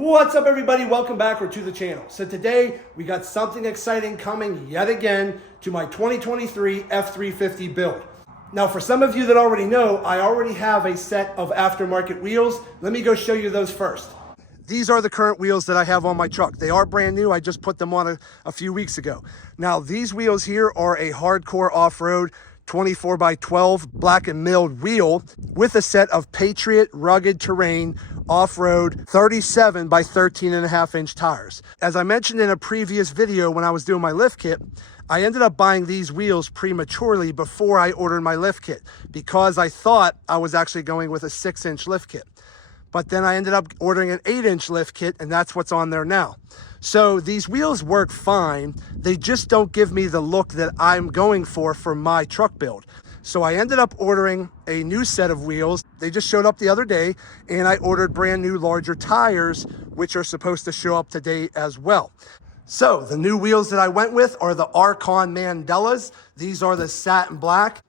What's up, everybody? Welcome back or to the channel. So today we got something exciting coming yet again to my 2023 F350 build. Now, for some of you that already know, I already have a set of aftermarket wheels. Let me go show you those first. These are the current wheels that I have on my truck. They are brand new. I just put them on a few weeks ago. Now, these wheels here are a hardcore off-road 24x12 black and milled wheel with a set of Patriot rugged terrain off-road 37x13.5 inch tires. As I mentioned in a previous video when I was doing my lift kit, I ended up buying these wheels prematurely before I ordered my lift kit because I thought I was actually going with a 6-inch lift kit. But then I ended up ordering an 8-inch lift kit, and that's what's on there now. So these wheels work fine. They just don't give me the look that I'm going for my truck build. So I ended up ordering a new set of wheels. They just showed up the other day, and I ordered brand new larger tires, which are supposed to show up today as well. So the new wheels that I went with are the Arkon Mandelas. These are the satin black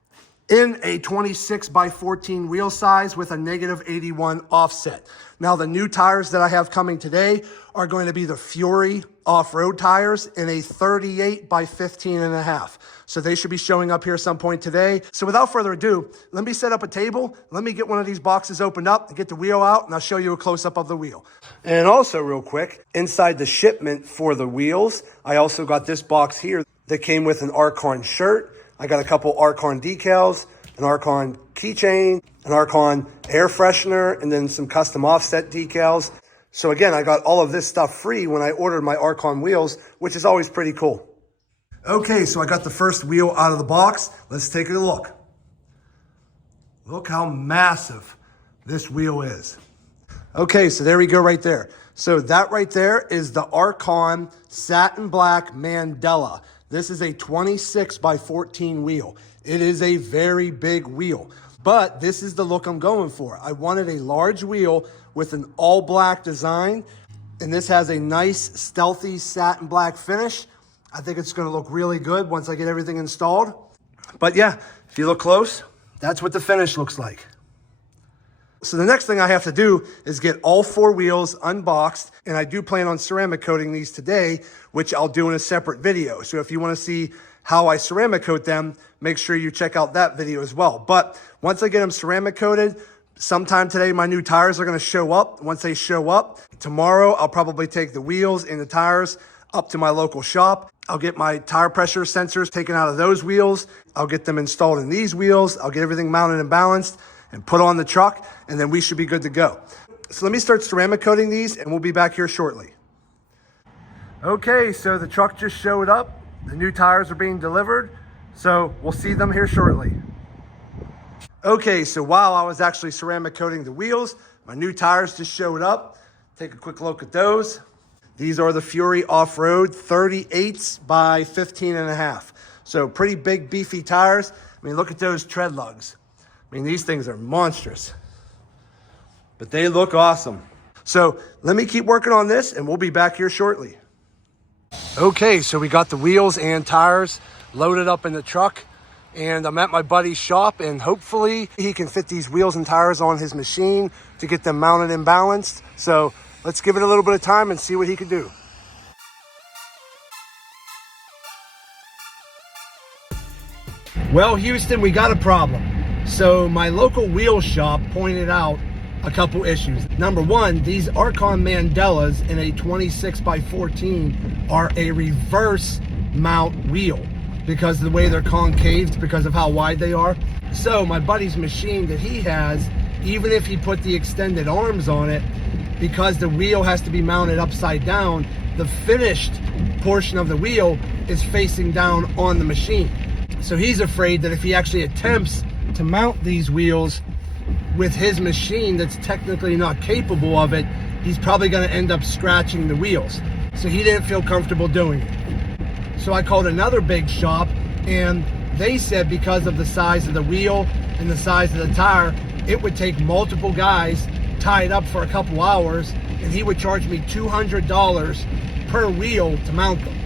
in a 26x14 wheel size with a -81 offset. Now, the new tires that I have coming today are going to be the Fury off-road tires in a 38x15.5. So they should be showing up here some point today. So without further ado, let me set up a table. Let me get one of these boxes opened up and get the wheel out, and I'll show you a close-up of the wheel. And also real quick, inside the shipment for the wheels, I also got this box here that came with an Arkon shirt. I got a couple Arkon decals, an Arkon keychain, an Arkon air freshener, and then some custom offset decals. So again, I got all of this stuff free when I ordered my Arkon wheels, which is always pretty cool. Okay, so I got the first wheel out of the box. Let's take a look. Look how massive this wheel is. Okay, so there we go right there. So that right there is the Arkon Satin Black Mandela. This is a 26x14 wheel. It is a very big wheel, but this is the look I'm going for. I wanted a large wheel with an all black design, and this has a nice stealthy satin black finish. I think it's gonna look really good once I get everything installed. But yeah, if you look close, that's what the finish looks like. So the next thing I have to do is get all 4 wheels unboxed, and I do plan on ceramic coating these today, which I'll do in a separate video. So if you want to see how I ceramic coat them, make sure you check out that video as well. But once I get them ceramic coated, sometime today my new tires are going to show up. Once they show up, tomorrow I'll probably take the wheels and the tires up to my local shop. I'll get my tire pressure sensors taken out of those wheels. I'll get them installed in these wheels. I'll get everything mounted and balanced and put on the truck, and then we should be good to go. So let me start ceramic coating these, and we'll be back here shortly. Okay, so the truck just showed up. The new tires are being delivered, so we'll see them here shortly. Okay, so while I was actually ceramic coating the wheels, my new tires just showed up. Take a quick look at those. These are the Fury Off-Road 38x15.5. So pretty big, beefy tires. I mean, look at those tread lugs. I mean, these things are monstrous, but they look awesome. So let me keep working on this, and we'll be back here shortly. Okay, so we got the wheels and tires loaded up in the truck, and I'm at my buddy's shop, and hopefully he can fit these wheels and tires on his machine to get them mounted and balanced. So let's give it a little bit of time and see what he can do. Well, Houston, we got a problem. So my local wheel shop pointed out a couple issues. Number one, these Arkon Mandelas in a 26x14 are a reverse mount wheel because of the way they're concaved, because of how wide they are. So my buddy's machine that he has, even if he put the extended arms on it, because the wheel has to be mounted upside down, the finished portion of the wheel is facing down on the machine. So he's afraid that if he actually attempts to mount these wheels with his machine that's technically not capable of it, he's probably going to end up scratching the wheels. So he didn't feel comfortable doing it. So I called another big shop, and they said because of the size of the wheel and the size of the tire, it would take multiple guys tied up for a couple hours, and he would charge me $200 per wheel to mount them.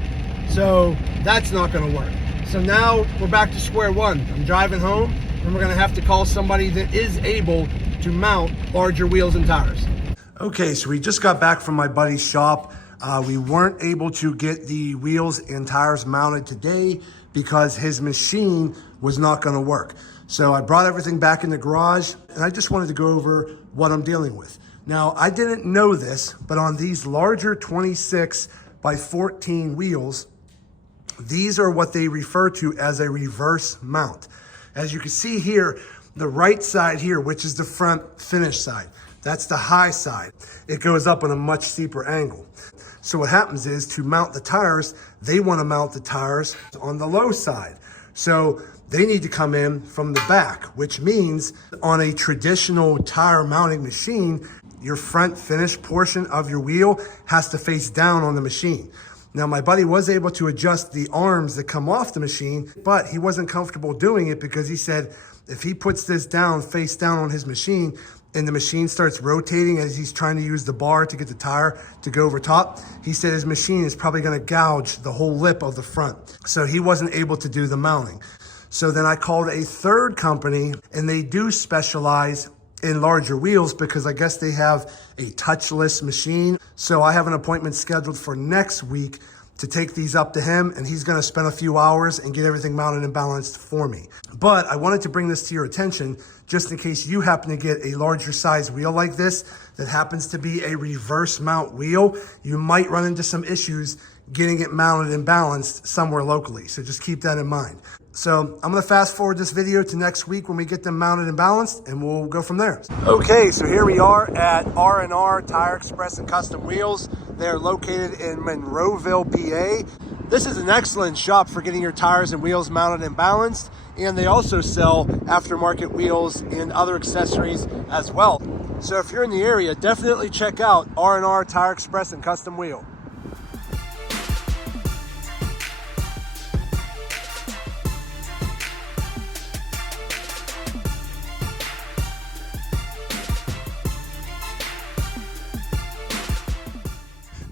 So that's not going to work. So now we're back to square one. I'm driving home, and we're going to have to call somebody that is able to mount larger wheels and tires. Okay, so we just got back from my buddy's shop. We weren't able to get the wheels and tires mounted today because his machine was not gonna work. So I brought everything back in the garage and I just wanted to go over what I'm dealing with. Now, I didn't know this, but on these larger 26 by 14 wheels, these are what they refer to as a reverse mount. As you can see here, the right side here, which is the front finish side, that's the high side. It goes up on a much steeper angle. So what happens is to mount the tires, they want to mount the tires on the low side. So they need to come in from the back, which means on a traditional tire mounting machine, your front finish portion of your wheel has to face down on the machine. Now, my buddy was able to adjust the arms that come off the machine, but he wasn't comfortable doing it because he said if he puts this down, face down on his machine, and the machine starts rotating as he's trying to use the bar to get the tire to go over top, he said his machine is probably gonna gouge the whole lip of the front. So he wasn't able to do the mounting. So then I called a third company, and they do specialize in larger wheels because I guess they have a touchless machine. So I have an appointment scheduled for next week to take these up to him, and he's gonna spend a few hours and get everything mounted and balanced for me. But I wanted to bring this to your attention just in case you happen to get a larger size wheel like this that happens to be a reverse mount wheel. You might run into some issues getting it mounted and balanced somewhere locally. So just keep that in mind. So I'm gonna fast forward this video to next week when we get them mounted and balanced, and we'll go from there. Okay, so here we are at R&R Tire Express and Custom Wheels. They're located in Monroeville, PA. This is an excellent shop for getting your tires and wheels mounted and balanced, and they also sell aftermarket wheels and other accessories as well. So if you're in the area, definitely check out R&R Tire Express and Custom Wheel.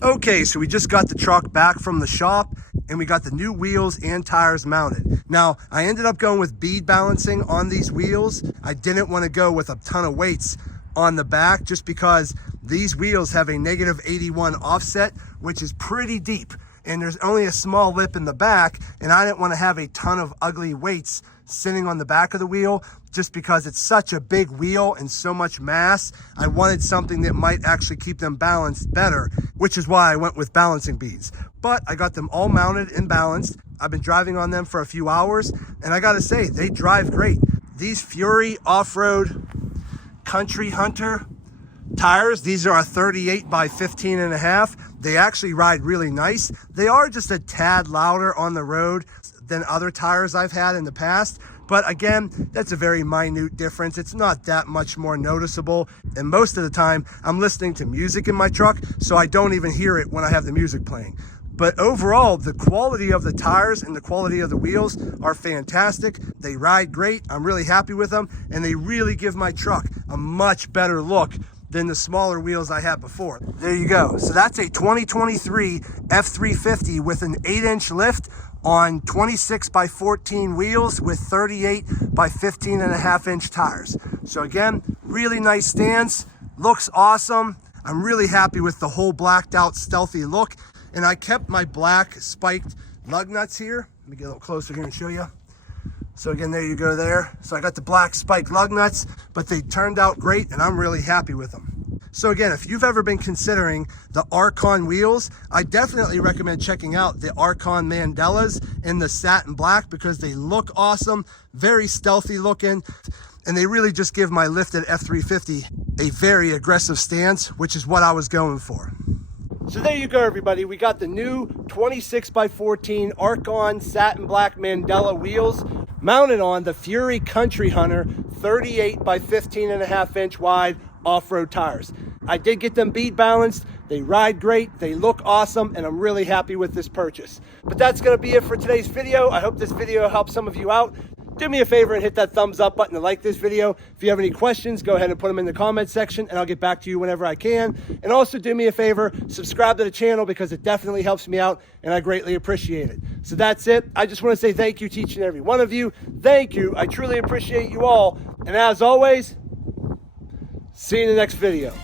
Okay, so we just got the truck back from the shop and we got the new wheels and tires mounted. Now, I ended up going with bead balancing on these wheels. I didn't want to go with a ton of weights on the back just because these wheels have a negative 81 offset, which is pretty deep. And there's only a small lip in the back, and I didn't want to have a ton of ugly weights sitting on the back of the wheel just because it's such a big wheel and so much mass. I wanted something that might actually keep them balanced better, which is why I went with balancing beads. But I got them all mounted and balanced. I've been driving on them for a few hours, and I gotta say, they drive great. These Fury Off-Road Country Hunter tires, these are a 38 by 15.5. They actually ride really nice. They are just a tad louder on the road than other tires I've had in the past. But again, that's a very minute difference. It's not that much more noticeable. And most of the time, I'm listening to music in my truck, so I don't even hear it when I have the music playing. But overall, the quality of the tires and the quality of the wheels are fantastic. They ride great. I'm really happy with them, and they really give my truck a much better look than the smaller wheels I had before. There you go. So that's a 2023 F350 with an 8-inch lift on 26 by 14 wheels with 38 by 15.5 inch tires. So again, really nice stance, looks awesome. I'm really happy with the whole blacked out stealthy look. And I kept my black spiked lug nuts here. Let me get a little closer here and show you. So again, there you go there. So I got the black spiked lug nuts, but they turned out great and I'm really happy with them. So again, if you've ever been considering the Arkon wheels, I definitely recommend checking out the Arkon Mandelas in the satin black because they look awesome, very stealthy looking, and they really just give my lifted F350 a very aggressive stance, which is what I was going for. So there you go, everybody. We got the new 26 by 14 Arkon satin black Mandela wheels mounted on the Fury Country Hunter 38 by 15.5 inch wide off-road tires. I did get them bead balanced. They ride great, they look awesome, and I'm really happy with this purchase. But that's gonna be it for today's video. I hope this video helps some of you out. Do me a favor and hit that thumbs up button to like this video. If you have any questions, go ahead and put them in the comment section and I'll get back to you whenever I can. And also do me a favor, subscribe to the channel because it definitely helps me out and I greatly appreciate it. So that's it. I just want to say thank you to each and every one of you. Thank you. I truly appreciate you all. And as always, see you in the next video.